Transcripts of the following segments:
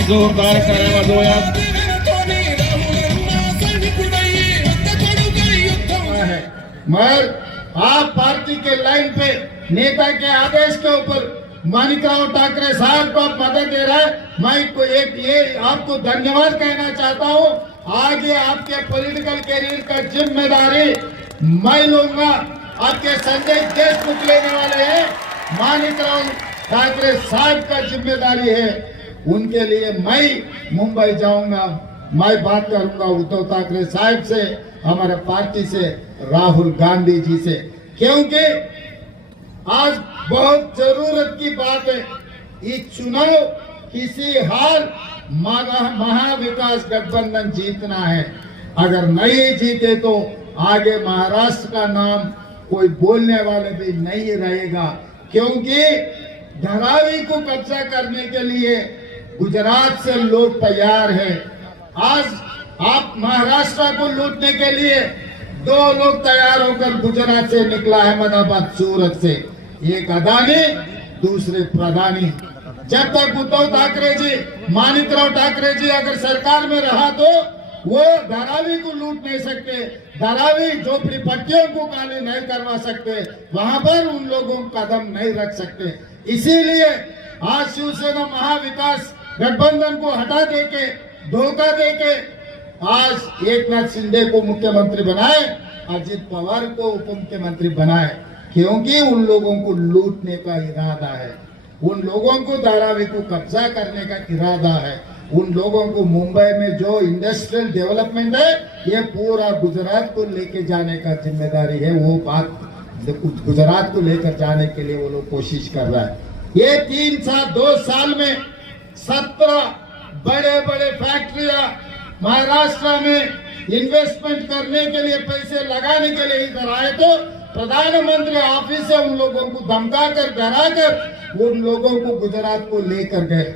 जोरदार करावा जोयात मगर आप पार्टी के लाइन पे नेता के आदेश के ऊपर माणिकराव ठाकरे साहब को आप मदद दे रहा है। मैं को एक ये आपको धन्यवाद कहना चाहता हूँ। आगे आपके पॉलिटिकल कैरियर का जिम्मेदारी मैं लूंगा। आपके संजय देशमुख लेने वाले हैं, माणिकराव ठाकरे साहब का जिम्मेदारी है। उनके लिए मैं मुंबई जाऊंगा, मैं बात करूंगा उद्धव ठाकरे साहब से, हमारे पार्टी से, राहुल गांधी जी से, क्योंकि आज बहुत जरूरत की बात है। ये चुनाव किसी हाल महाविकास गठबंधन जीतना है। अगर नहीं जीते तो आगे महाराष्ट्र का नाम कोई बोलने वाले भी नहीं रहेगा, क्योंकि धारावी को कब्जा करने के लिए गुजरात से लोग तैयार हैं। आज आप महाराष्ट्र को लूटने के लिए दो लोग तैयार होकर गुजरात से निकला, अहमदाबाद सूरत से, एक अदानी दूसरे प्रधानी। जब तक उद्धव ठाकरे जी, माणिकराव ठाकरे जी अगर सरकार में रहा तो वो धारावी को लूट नहीं सकते, धारावी झोपड़ी पट्टियों को खाली नहीं करवा सकते, वहां पर उन लोगों को कदम नहीं रख सकते। इसीलिए आज शिवसेना महाविकास गठबंधन को हटा देके, धोखा देके आज एकनाथ शिंदे को मुख्यमंत्री बनाए, अजित पवार को उप मुख्यमंत्री बनाए, क्योंकि उन लोगों को लूटने का इरादा है, उन लोगों को धारावी को कब्जा करने का इरादा है, उन लोगों को मुंबई में जो इंडस्ट्रियल डेवलपमेंट है ये पूरा गुजरात को लेके जाने का जिम्मेदारी है। वो बात गुजरात को लेकर जाने के लिए वो लोग कोशिश कर रहा है। ये 2 साल में 17 बड़े बड़े फैक्ट्रियां महाराष्ट्र में इन्वेस्टमेंट करने के लिए, पैसे लगाने के लिए इधर आए तो प्रधानमंत्री ऑफिस से उन लोगों को धमका कर, डरा कर उन लोगों को गुजरात को लेकर गए।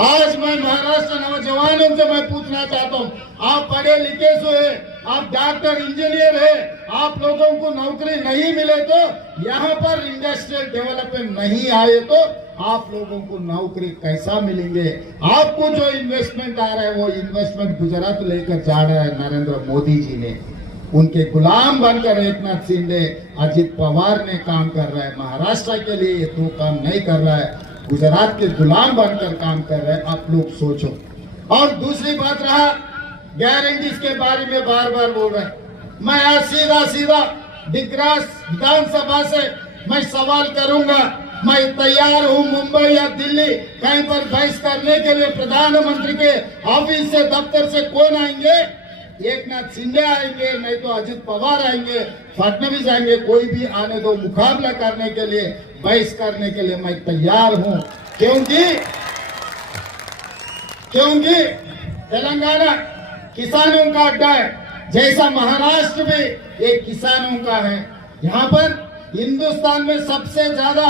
आज मैं महाराष्ट्र नौजवानों से मैं पूछना चाहता हूँ, आप पढ़े लिखे हुए, आप डॉक्टर इंजीनियर है, आप लोगों को नौकरी नहीं मिले तो यहाँ पर इंडस्ट्रियल डेवलपमेंट नहीं आए तो आप लोगों को नौकरी कैसा मिलेंगे? आपको जो इन्वेस्टमेंट आ रहा है वो इन्वेस्टमेंट गुजरात लेकर जा रहा है नरेंद्र मोदी जी ने। उनके गुलाम बनकर एकनाथ शिंदे, अजित पवार ने काम कर रहा है। महाराष्ट्र के लिए ये तो काम नहीं कर रहा है, गुजरात के गुलाम बनकर काम कर रहे हैं। आप लोग सोचो। और दूसरी बात रहा गारंटीज के बारे में बार बार बोल रहे हैं। मैं आज सीधा दिग्रास विधानसभा से मैं सवाल करूंगा, मैं तैयार हूं मुंबई या दिल्ली कहीं पर बहस करने के लिए। प्रधानमंत्री के ऑफिस से, दफ्तर से कौन आएंगे? एकनाथ शिंदे आएंगे, नहीं तो अजित पवार आएंगे, फडणवीस आएंगे, कोई भी आने दो। मुकाबला करने के लिए, बहस करने के लिए मैं तैयार हूं, क्योंकि तेलंगाना किसानों का अड्डा है, जैसा महाराष्ट्र भी एक किसानों का है। यहाँ पर हिंदुस्तान में सबसे ज्यादा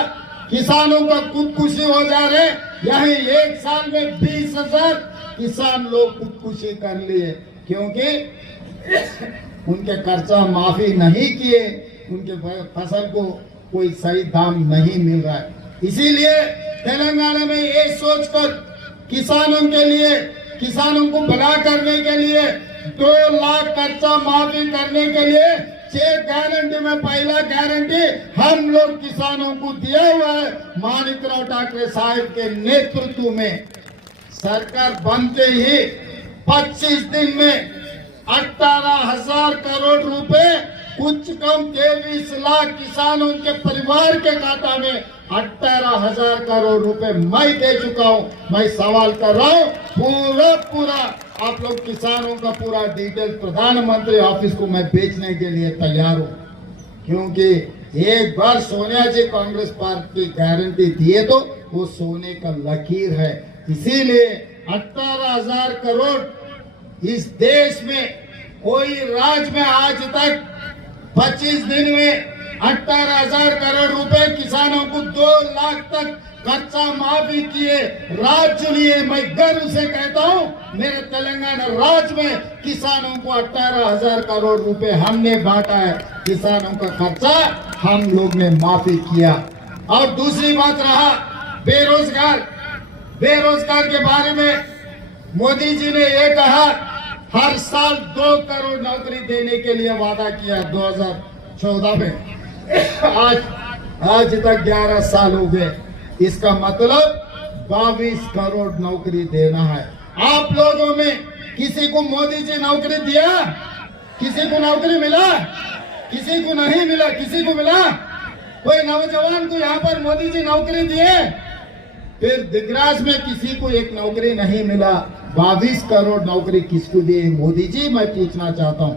किसानों का खुदकुशी हो जा रहे। यही एक साल में 20,000 किसान लोग खुदकुशी कर लिए, क्योंकि उनके कर्जा माफी नहीं किए, उनके फसल को कोई सही दाम नहीं मिल रहा है। इसीलिए तेलंगाना में ये सोचकर किसानों के लिए, किसानों को भला करने के लिए 2 लाख कर्जा माफी करने के लिए 6 गारंटी में पहला गारंटी हम लोग किसानों को दिया हुआ है। माणिकराव ठाकरे साहब के नेतृत्व में सरकार बनते ही 25 दिन में 18,000 करोड़ रुपए, कुछ कम 23 लाख किसानों के परिवार के खाता में 18,000 करोड़ रुपए मैं दे चुका हूं। मैं सवाल कर रहा हूं, पूरा आप लोग किसानों का पूरा डिटेल प्रधानमंत्री ऑफिस को मैं बेचने के लिए तैयार हूं, क्योंकि एक बार सोनिया जी कांग्रेस पार्टी गारंटी दिए तो वो सोने का लकीर है। इसीलिए 18,000 करोड़ इस देश में कोई राज्य में आज तक 25 दिन में 18,000 करोड़ रुपए किसानों को 2 लाख तक कर्जा माफी किए राज्य लिए। मैं गर्व से कहता हूं, मेरे तेलंगाना राज्य में किसानों को 18,000 करोड़ रुपए हमने बांटा है। किसानों का खर्चा हम लोग ने माफी किया। और दूसरी बात रहा बेरोजगार के बारे में मोदी जी ने ये कहा हर साल 2 करोड़ नौकरी देने के लिए वादा किया 2014 में। आज तक 11 साल हो गए। इसका मतलब 22 करोड़ नौकरी देना है। आप लोगों में किसी को मोदी जी नौकरी दिया? किसी को नौकरी मिला? किसी को नहीं मिला? किसी को मिला? कोई नौजवान को यहाँ पर मोदी जी नौकरी दिए? फिर दिग्राज में किसी को एक नौकरी नहीं मिला। 22 करोड़ नौकरी किसको दिए मोदी जी? मैं पूछना चाहता हूँ।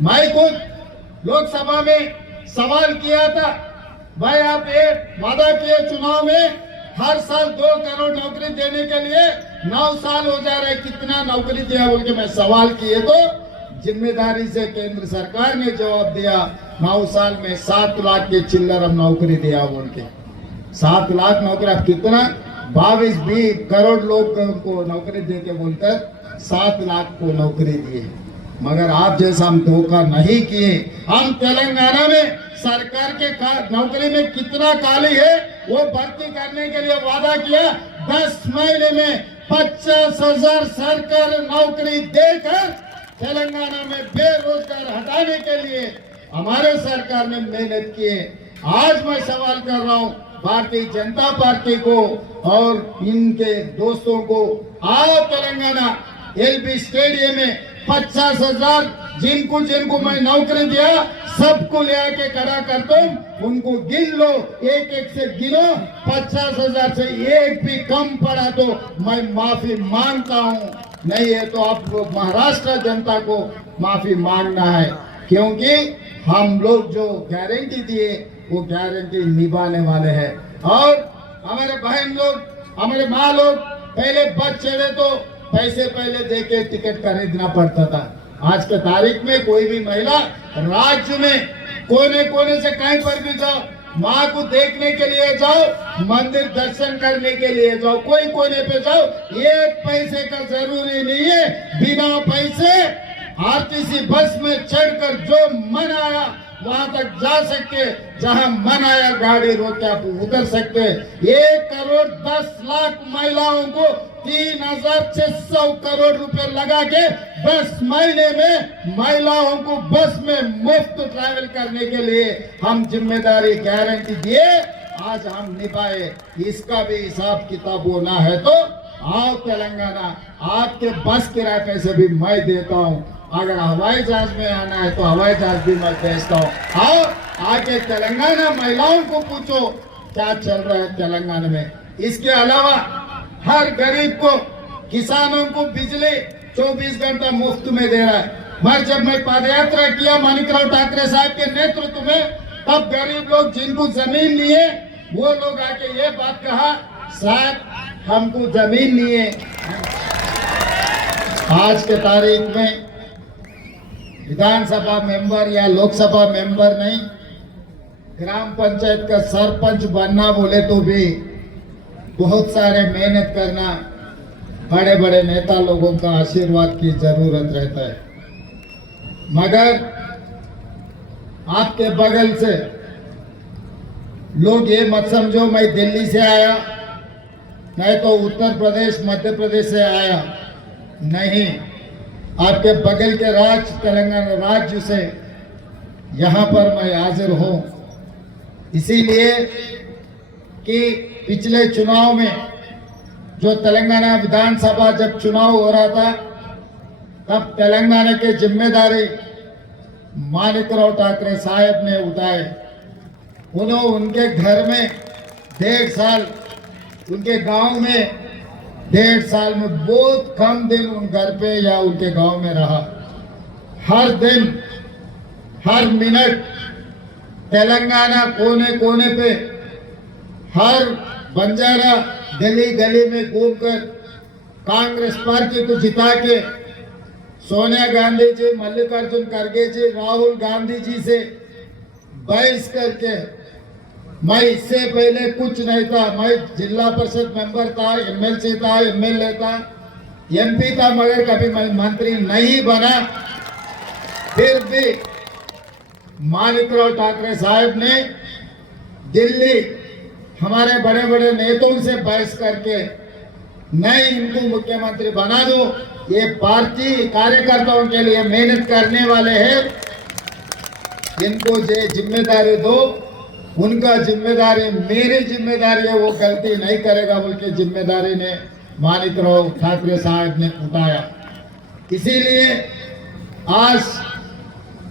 मैं खुद लोकसभा में सवाल किया था, भाई आप ये वादा किए चुनाव में हर साल 2 करोड़ नौकरी देने के लिए, 9 साल हो जा रहे, कितना नौकरी दिया बोल के मैं सवाल किए तो जिम्मेदारी से केंद्र सरकार ने जवाब दिया 9 साल में 7 लाख के चिल्लर हम नौकरी दिया बोल के। 7 लाख नौकरी, अब कितना 22 करोड़ लोग को नौकरी दे के बोलकर 7 लाख को नौकरी दिए। मगर आप जैसा हम धोखा नहीं किए। हम तेलंगाना में सरकार के नौकरी में कितना खाली है वो भर्ती करने के लिए वादा किया। 10 महीने में 50,000 सरकारी नौकरी देकर तेलंगाना में बेरोजगार हटाने के लिए हमारे सरकार ने मेहनत की है। आज मैं सवाल कर रहा हूँ भारतीय जनता पार्टी को और इनके दोस्तों को, आओ तेलंगाना एलबी स्टेडियम में 50,000 जिनको मैं नौकरी दिया सबको ले आके खड़ा कर तुम उनको गिन लो, एक एक से गिनो। 50,000 से एक भी कम पड़ा तो मैं माफी मांगता हूँ। नहीं है तो आप लोग महाराष्ट्र जनता को माफी मांगना है, क्योंकि हम लोग जो गारंटी दिए वो गारंटी निभाने वाले हैं। और हमारे बहन लोग, हमारे माँ लोग पहले बस चढ़े तो पैसे पहले देके टिकट खरीदना पड़ता था। आज के तारीख में कोई भी महिला राज्य में कोने कोने से कहीं पर भी जाओ, माँ को देखने के लिए जाओ, मंदिर दर्शन करने के लिए जाओ, कोई कोने पे जाओ, 1 पैसे का जरूरी नहीं है, बिना पैसे आरटीसी बस में चढ़कर जो मन आया वहां तक जा सकते, जहां मन आया गाड़ी रोक के आप उतर सकते। 1 करोड़ 10 लाख महिलाओं को 3,600 करोड़ रुपए लगा के 10 महीने में महिलाओं को बस में मुफ्त ट्रैवल करने के लिए हम जिम्मेदारी गारंटी दिए, आज हम निभाए। इसका भी हिसाब किताब होना है तो आओ तेलंगाना, आपके बस किराए पैसे भी मैं देता हूँ। अगर हवाई जहाज में आना है तो हवाई जहाज भी मैं भेजता हूँ। आओ आके तेलंगाना महिलाओं को पूछो क्या चल रहा है तेलंगाना में। इसके अलावा हर गरीब को, किसानों को बिजली 24 घंटा मुफ्त में दे रहा है। जब मैं पदयात्रा किया माणिकराव ठाकरे साहब के नेतृत्व में, तब गरीब लोग जिनको जमीन नहीं है वो लोग आके ये बात कहा, साहब हमको जमीन नहीं है। आज के तारीख में विधानसभा मेंबर या लोकसभा मेंबर नहीं, ग्राम पंचायत का सरपंच बनना बोले तो भी बहुत सारे मेहनत करना, बड़े बड़े नेता लोगों का आशीर्वाद की जरूरत रहता है। मगर आपके बगल से लोग ये मत समझो मैं दिल्ली से आया, नहीं तो उत्तर प्रदेश मध्य प्रदेश से आया, नहीं, आपके बगल के राज्य तेलंगाना राज्य से यहाँ पर मैं हाजिर हूँ। इसीलिए कि पिछले चुनाव में जो तेलंगाना विधानसभा जब चुनाव हो रहा था, तब तेलंगाना की जिम्मेदारी माणिकराव ठाकरे साहब ने उठाए। उन्होंने उनके घर में 1.5 साल, उनके गांव में 1.5 साल में बहुत कम दिन उन घर पे या उनके गांव में रहा। हर दिन हर मिनट तेलंगाना कोने कोने पे, हर बंजारा गली गली में घूमकर कांग्रेस पार्टी को जिता के सोनिया गांधी जी, मल्लिकार्जुन खड़गे जी, राहुल गांधी जी से बहस करके, मैं इससे पहले कुछ नहीं था, मैं जिला परिषद मेंबर था, एमएलसी था, एमएलए था, एमपी था, मगर कभी मैं मंत्री नहीं बना। फिर भी माणिकराव ठाकरे साहब ने दिल्ली हमारे बड़े बड़े नेताओं से बहस करके मैं इनको मुख्यमंत्री बना दूं। ये पार्टी कार्यकर्ताओं के लिए मेहनत करने वाले हैं, इनको ये जिम्मेदारी दो। उनका जिम्मेदारी मेरी जिम्मेदारी है, वो गलती नहीं करेगा बोल के जिम्मेदारी ने माणिकराव ठाकरे साहब ने उठाया। इसीलिए आज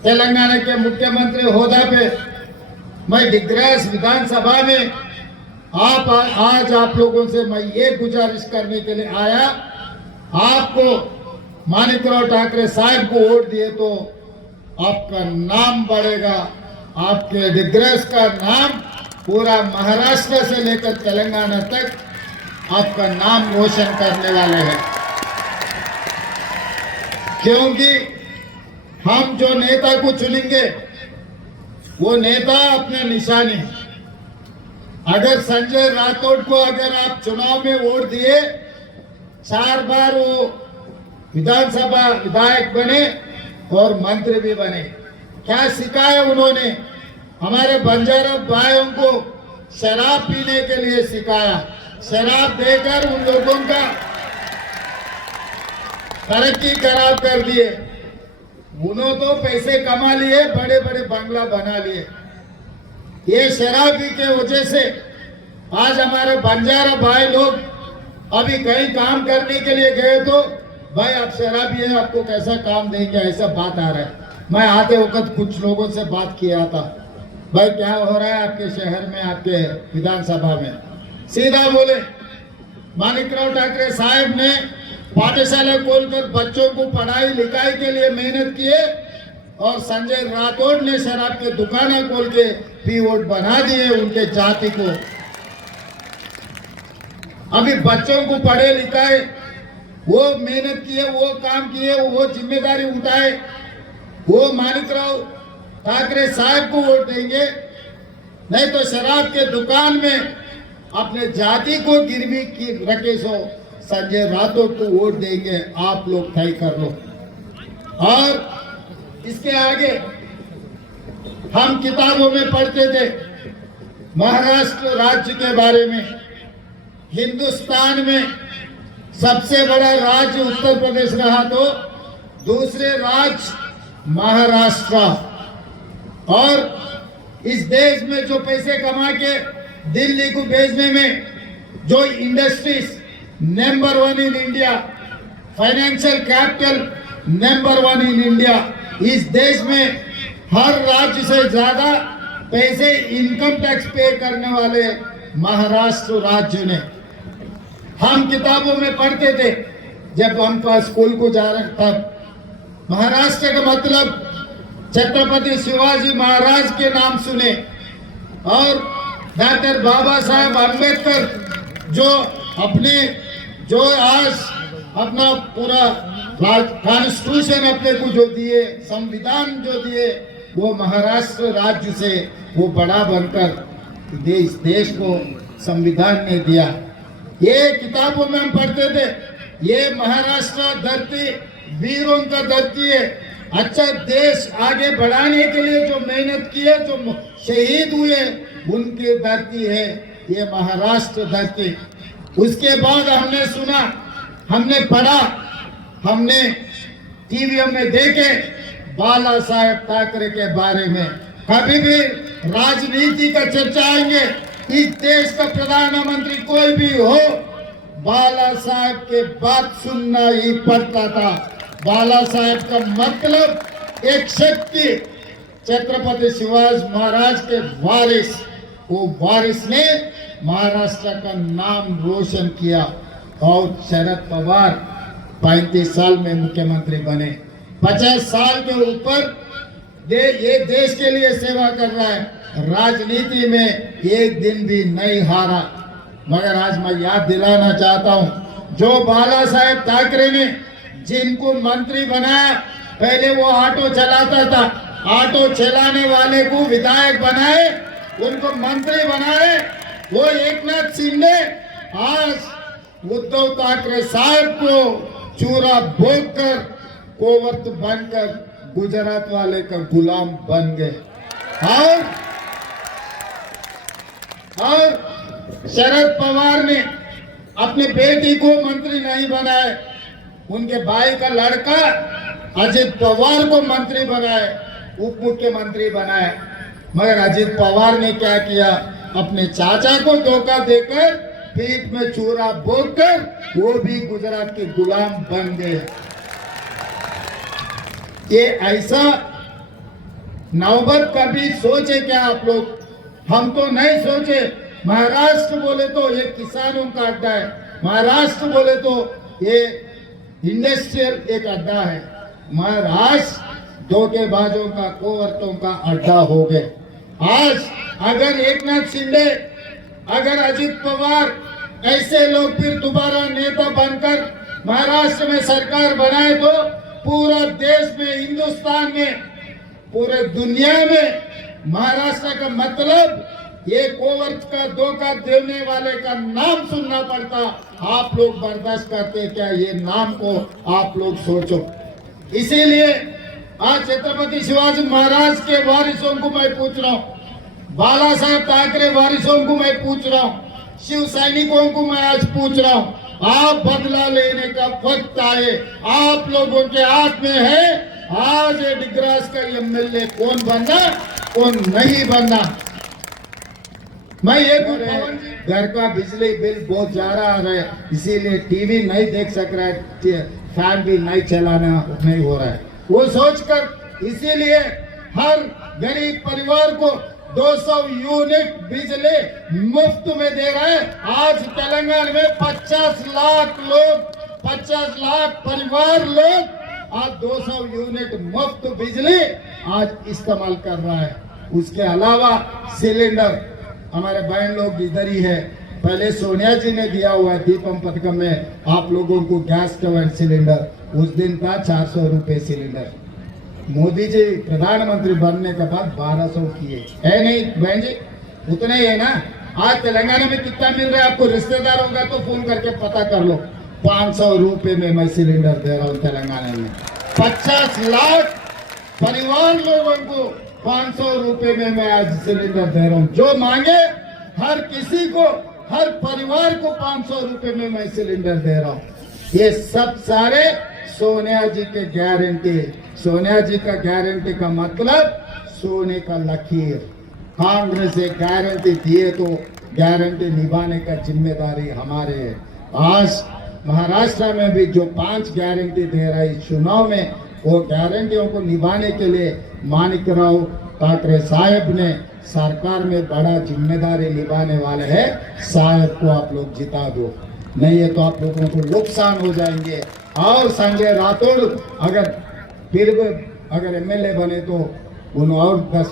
तेलंगाना के मुख्यमंत्री होदा पे मैं डिग्रास विधानसभा में आज आप लोगों से मैं ये गुजारिश करने के लिए आया, आपको माणिकराव ठाकरे साहब को वोट दिए तो आपका नाम बढ़ेगा, आपके डिग्रेस का नाम पूरा महाराष्ट्र से लेकर तेलंगाना तक आपका नाम रोशन करने वाले हैं। क्योंकि हम जो नेता को चुनेंगे वो नेता अपने निशाने, अगर संजय राठौड़ को अगर आप चुनाव में वोट दिए, 4 बार वो विधानसभा विधायक बने और मंत्री भी बने, क्या सिखाया उन्होंने? हमारे बंजारा भाइयों को शराब पीने के लिए सिखाया, शराब देकर उन लोगों का तरक्की खराब कर दिए। उन्होंने तो पैसे कमा लिए, बड़े बड़े बंगला बना लिए। ये शराबी के वजह से आज हमारे बंजारा भाई लोग अभी कहीं काम करने के लिए गए तो भाई आप शराबी है, आपको कैसा काम देंगे, ऐसा बात आ रहा है। मैं आते वक्त कुछ लोगों से बात किया था, भाई क्या हो रहा है आपके शहर में, आपके विधानसभा में? सीधा बोले माणिकराव ठाकरे साहब ने पाठशाला खोलकर बच्चों को पढ़ाई लिखाई के लिए मेहनत किए और संजय राठौड़ ने शराब के दुकानें खोल के पीओट बना दिए उनके जाति को। अभी बच्चों को पढ़े लिखाए, वो मेहनत किए, वो काम किए, वो जिम्मेदारी उठाए, वो माणिकराव ठाकरे साहब को वोट देंगे। नहीं तो शराब के दुकान में अपने जाति को गिरवी की रखे सो संजय राठौड़ को वोट देंगे, आप लोग तय कर लो। और इसके आगे हम किताबों में पढ़ते थे महाराष्ट्र राज्य के बारे में। हिंदुस्तान में सबसे बड़ा राज्य उत्तर प्रदेश रहा तो दूसरे राज्य महाराष्ट्र। और इस देश में जो पैसे कमा के दिल्ली को भेजने में जो industries number 1 in India, financial capital number 1 in India, इस देश में हर राज्य से ज्यादा पैसे इनकम टैक्स पे करने वाले महाराष्ट्र राज्य ने। हम किताबों में पढ़ते थे जब हम स्कूल को जा रहे तब, महाराष्ट्र का मतलब छत्रपति शिवाजी महाराज के नाम सुने और डॉक्टर बाबा साहेब अम्बेडकर जो आज अपना पूरा कॉन्स्टिट्यूशन अपने को जो दिए, संविधान जो दिए, वो महाराष्ट्र राज्य से वो बड़ा बनकर देश को संविधान ने दिया। ये किताबों में हम पढ़ते थे, ये महाराष्ट्र धरती वीरों का धरती है। अच्छा देश आगे बढ़ाने के लिए जो मेहनत की है, जो शहीद हुए, उनकी धरती है ये महाराष्ट्र धरती। उसके बाद हमने सुना, हमने पढ़ा, हमने टीवी में देखे बाला साहेब ठाकरे के बारे में। कभी भी राजनीति का चर्चा आएंगे, इस देश का प्रधानमंत्री कोई भी हो, बाला साहेब के बात सुनना ही पड़ता था। बाला साहेब का मतलब एक शक्ति, छत्रपति शिवाजी महाराज के वारिस, वो वारिस ने महाराष्ट्र का नाम रोशन किया। और शरद पवार 35 साल में मुख्यमंत्री बने, 50 साल के ऊपर ये देश के लिए सेवा कर रहा है, राजनीति में एक दिन भी नहीं हारा। मगर आज मैं याद दिलाना चाहता हूं, जो बाला साहेब ठाकरे ने जिनको मंत्री बनाया, पहले वो ऑटो चलाता था, ऑटो चलाने वाले को विधायक बनाए, उनको मंत्री बनाए, वो एकनाथ शिंदे आज उद्धव ठाकरे साहब को चूरा बोलकर कोवर्त बनकर गुजरात वाले का गुलाम बन गए। और शरद पवार ने अपनी बेटी को मंत्री नहीं बनाए, उनके भाई का लड़का अजित पवार को मंत्री बनाए, उप मुख्यमंत्री बनाए। मगर अजित पवार ने क्या किया, अपने चाचा को धोखा देकर पीठ में चूरा बोलकर वो भी गुजरात के गुलाम बन गए। ये ऐसा नौबत कभी सोचे क्या आप लोग? हम तो नहीं सोचे। महाराष्ट्र बोले तो ये किसानों का अड्डा है, महाराष्ट्र बोले तो ये इंडस्ट्रियल एक अड्डा है। महाराष्ट्र धोखेबाजों का, कोवर्तों का अड्डा हो गए। आज अगर एकनाथ शिंदे, अगर अजित पवार ऐसे लोग फिर दोबारा नेता बनकर महाराष्ट्र में सरकार बनाए तो पूरा देश में, हिंदुस्तान में, पूरे दुनिया में महाराष्ट्र का मतलब ये कोवर्त का धोखा देने वाले का नाम सुनना पड़ता। आप लोग बर्दाश्त करते क्या ये नाम को? आप लोग सोचो। इसीलिए आज छत्रपति शिवाजी महाराज के वारिसों को मैं पूछ रहा हूँ, बाला साहब ठाकरे वारिसों को मैं पूछ रहा हूँ, शिव सैनिकों को मैं आज पूछ रहा हूँ, आप बदला लेने का वक्त आए। आप लोगों के हाथ में है आज ये डिग्रास का एमएलए कौन बनना, कौन नहीं बनना। मैं ये घर का बिजली बिल बहुत ज्यादा आ रहा है, इसीलिए टीवी नहीं देख सक रहा है, फैन भी नहीं चलाना नहीं हो रहा है। वो सोचकर इसीलिए हर गरीब परिवार को 200 यूनिट बिजली मुफ्त में दे रहा है। आज तेलंगाना में 50 लाख लोग, 50 लाख परिवार लोग आज 200 यूनिट मुफ्त बिजली आज इस्तेमाल कर रहा है। उसके अलावा सिलेंडर, हमारे बहन लोग इधर ही है, पहले सोनिया जी ने दिया हुआ है दीपम पथकम में आप लोगों को गैस स्टोव एंड सिलेंडर, उस दिन था 400 रुपए सिलेंडर। मोदी जी प्रधानमंत्री बनने के बाद 1200 किए, है नहीं बहन जी? उतना ही है ना। आज तेलंगाना में कितना मिल रहा है आपको? रिश्तेदार होगा तो फोन करके पता कर लो। 500 रुपए में मैं सिलेंडर दे रहा हूँ तेलंगाना में। 50 लाख परिवार लोगों को 500 रुपए में मैं आज सिलेंडर दे रहा हूँ। जो मांगे हर किसी को, हर परिवार को 500 रुपए में मैं सिलेंडर दे रहा हूँ। ये सब सारे सोनिया जी के गारंटी। सोनिया जी का गारंटी का मतलब सोने का लकीर। कांग्रेस एक गारंटी दिए तो गारंटी निभाने का जिम्मेदारी हमारे है। आज महाराष्ट्र में भी जो 5 गारंटी दे रहा है चुनाव में, वो गारंटियों को निभाने के लिए माणिकराव ठाकरे साहब ने सरकार में बड़ा जिम्मेदारी निभाने वाले हैं। साहब को आप लोग जिता दो, नहीं है तो आप लोगों को नुकसान हो जाएंगे। और संजय राठौड़ अगर एमएलए बने तो उन और 10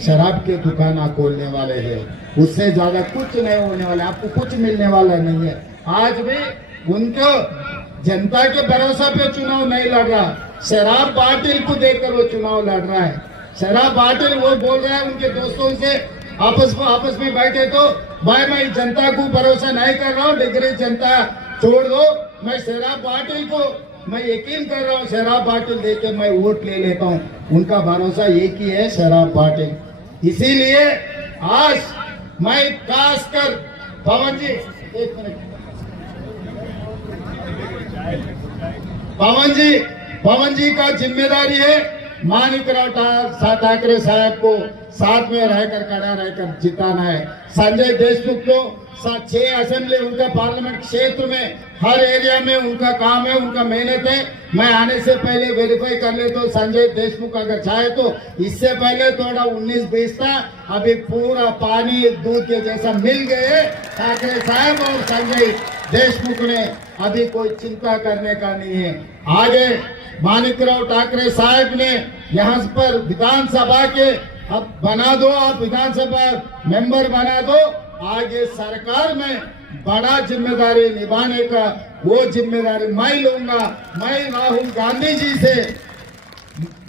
शराब के दुकान खोलने वाले हैं। उससे ज्यादा कुछ नहीं होने वाला, आपको कुछ मिलने वाला नहीं है। आज भी उनको जनता के भरोसा पे चुनाव नहीं लड़ रहा, शराब बाटिल को देकर वो चुनाव लड़ रहा है। शराब बाटिल वो बोल रहा है उनके दोस्तों से आपस में बैठे तो भाई मैं जनता को भरोसा नहीं कर रहा हूँ, डिग्री जनता छोड़ दो, मैं शराब बाटिल को मैं यकीन कर रहा हूँ, शराब बाटिल देके मैं वोट ले लेता हूँ। उनका भरोसा एक ही है, शराब बाटिल। इसीलिए आज मैं खासकर पवन जी, एक मिनट, पवन जी का जिम्मेदारी है माणिकराव ठाकरे साहब को साथ में रहकर खड़ा रहकर जिताना है। संजय देशमुख को 6 असेंबली उनका पार्लियामेंट क्षेत्र में हर एरिया में उनका काम है, उनका मेहनत है। मैं आने से पहले वेरीफाई कर ले तो संजय देशमुख अगर चाहे तो इससे पहले थोड़ा 19-20 था, अभी पूरा पानी दूध के जैसा मिल गए ठाकरे साहब और संजय देशमुख ने। अभी कोई चिंता करने का नहीं है। आगे माणिकराव ठाकरे साहब ने यहाँ पर विधानसभा के अब बना दो, आप विधानसभा मेंबर बना दो। आगे सरकार में बड़ा जिम्मेदारी निभाने का वो जिम्मेदारी मैं लूंगा। मैं राहुल गांधी जी से,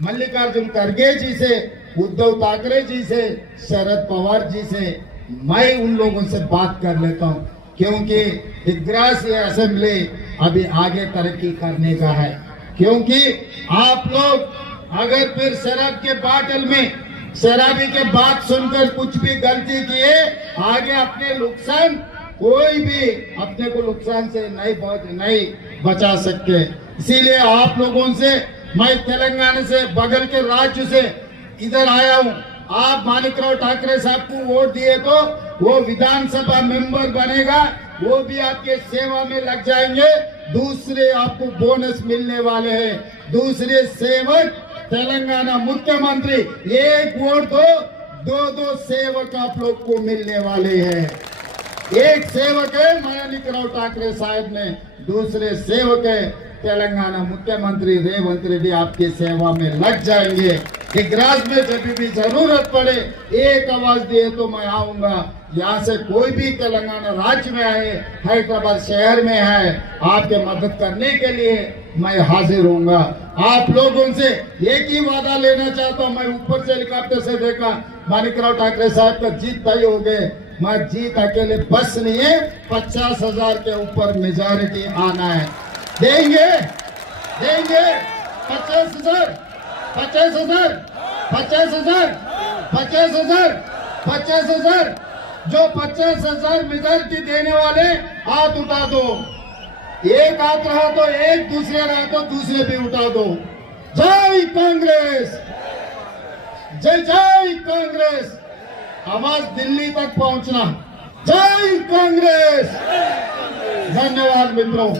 मल्लिकार्जुन खड़गे जी से, उद्धव ठाकरे जी से, शरद पवार जी से मैं उन लोगों से बात कर लेता हूं, क्योंकि दिग्रास ये असेंबली अभी आगे तरक्की करने का है। क्योंकि आप लोग अगर फिर शराब के बाटल में शराबी के बात सुनकर कुछ भी गलती किए, आगे अपने नुकसान कोई भी अपने को नुकसान से नहीं बचा सकते। इसीलिए आप लोगों से मैं तेलंगाना से बगल के राज्य से इधर आया हूँ। आप माणिकराव ठाकरे साहब को वोट दिए तो वो विधानसभा मेंबर बनेगा, वो भी आपके सेवा में लग जाएंगे। दूसरे आपको बोनस मिलने वाले हैं। दूसरे सेवक तेलंगाना मुख्यमंत्री, एक वोट दो दो सेवक आप लोग को मिलने वाले हैं। एक सेवक है माणिकराव ठाकरे साहब ने, दूसरे सेवक है तेलंगाना मुख्यमंत्री रेवंत रेड्डी आपकी सेवा में लग जाएंगे। कि ग्रास में जब भी जरूरत पड़े एक आवाज दिए तो मैं आऊंगा। यहाँ से कोई भी तेलंगाना राज्य में आए, हैदराबाद शहर में है, आपके मदद करने के लिए मैं हाजिर होऊंगा। आप लोगों से एक ही वादा लेना चाहता हूँ। मैं ऊपर से हेलीकॉप्टर से देखा माणिकराव ठाकरे साहब का जीत तय हो गए। मैं जीत अकेले बस नहीं है, 50,000 के ऊपर मेजॉरिटी आना है। देंगे 50,000 जो 50,000 मेजॉरिटी देने वाले हाथ उठा दो। एक हाथ रहा तो एक, दूसरे रहा तो दूसरे भी उठा दो। जय कांग्रेस, जय जय कांग्रेस। आवाज दिल्ली तक पहुंचना, जय कांग्रेस। धन्यवाद मित्रों।